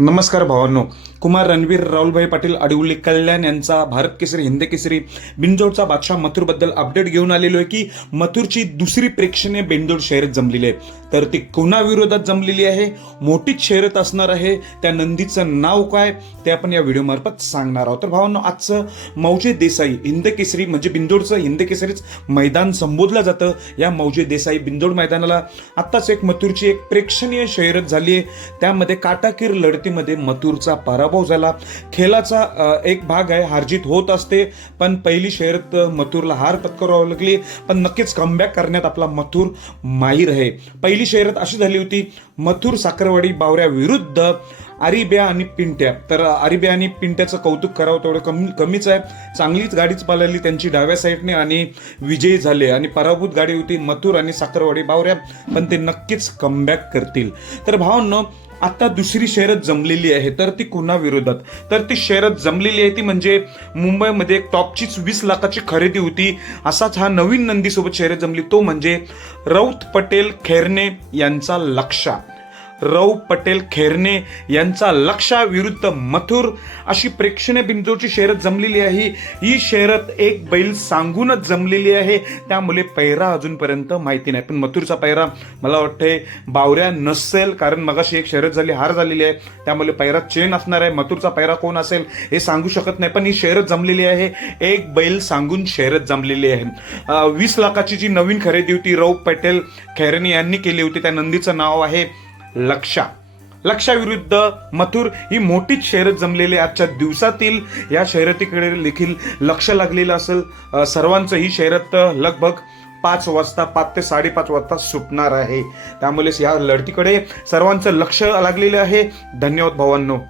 नमस्कार भावांनो. कुमार रणवीर राहुलभाई पाटील अडिवली कल्याण यांचा भारत केसरी हिंद केसरी बिंजोडचा बादशाह मथुरबद्दल अपडेट घेऊन आलेलो आहे की मथुरची दुसरी प्रेक्षणीय बिंजोड शहरत जमलेली आहे. तर ती कोणाविरोधात जमलेली आहे? मोठीच शहरत असणार आहे. त्या नंदीचं नाव काय? ते आपण या व्हिडिओमार्फत सांगणार आहोत. तर भावांनो आजचं मौजे देसाई हिंद केसरी म्हणजे बिंदोडचं हिंद केसरीच मैदान संबोधलं जातं. या मौजे देसाई बिंदोड मैदानाला आत्ताच एक मथुरची एक प्रेक्षणीय शहरत झाली आहे. त्यामध्ये काटाकीर लढती लढतीमध्ये मथुरचा पराभव झाला. खेळाचा एक भाग आहे हारजीत होत असते पण पहिली शर्यत मथुरला हार पत्करावी लागली. पण नक्कीच कमबॅक करण्यात आपला मथुर माहीर आहे. पहिली शर्यत अशी झाली होती मथुर साखरवाडी बावऱ्या विरुद्ध आरिब्या आणि पिंट्या. तर आरिब्या आणि पिंट्याचं कौतुक करावं तेवढं कमी कमीच आहे. चांगलीच गाडीच पाळली त्यांची डाव्या साईडने आणि विजयी झाले. आणि पराभूत गाडी होती मथुर आणि साखरवाडी बावऱ्या. पण ते नक्कीच कमबॅक करतील. तर भावांनो आता दुसरी शहरत जमलेली आहे. तर ती कुणा विरोधात? तर ती शहरत जमलेली आहे ती म्हणजे मुंबईमध्ये एक टॉपचीच वीस लाखाची खरेदी होती. असाच हा नवीन नंदीसोबत शर्यत जमली. तो म्हणजे रौत पटेल खेरणे यांचा लक्षा रौ पटेल खेरणे यांचा लक्षाविरुद्ध मथुर अशी प्रेक्षणीय बिंदूची शर्यत जमलेली आहे. ही शर्यत एक बैल सांगूनच जमलेली आहे. त्यामुळे पैरा अजूनपर्यंत माहिती नाही. पण मथुरचा पैरा मला वाटते बावऱ्या नसेल कारण मगाशी एक शर्यत झाली हार झालेली आहे. त्यामुळे पैरा चेन असणार आहे. मथुरचा पैरा कोण असेल हे सांगू शकत नाही. पण ही शर्यत जमलेली आहे. एक बैल सांगून शर्यत जमलेली आहे. वीस लाखाची जी नवीन खरेदी होती रौ पटेल खैरणे यांनी केली होती. त्या नंदीचं नाव आहे. लक्षा. लक्षाविरुद्ध मथुर ही मोठीच शहरत जमलेली आहे. आजच्या दिवसातील या शर्यतीकडे देखील लक्ष लागलेलं असेल. सर्वांचं ही शर्यत लगभग पाच वाजता पाच ते साडेपाच वाजता सुटणार आहे. त्यामुळे या लढतीकडे सर्वांचं लक्ष लागलेलं आहे. धन्यवाद भावांनो.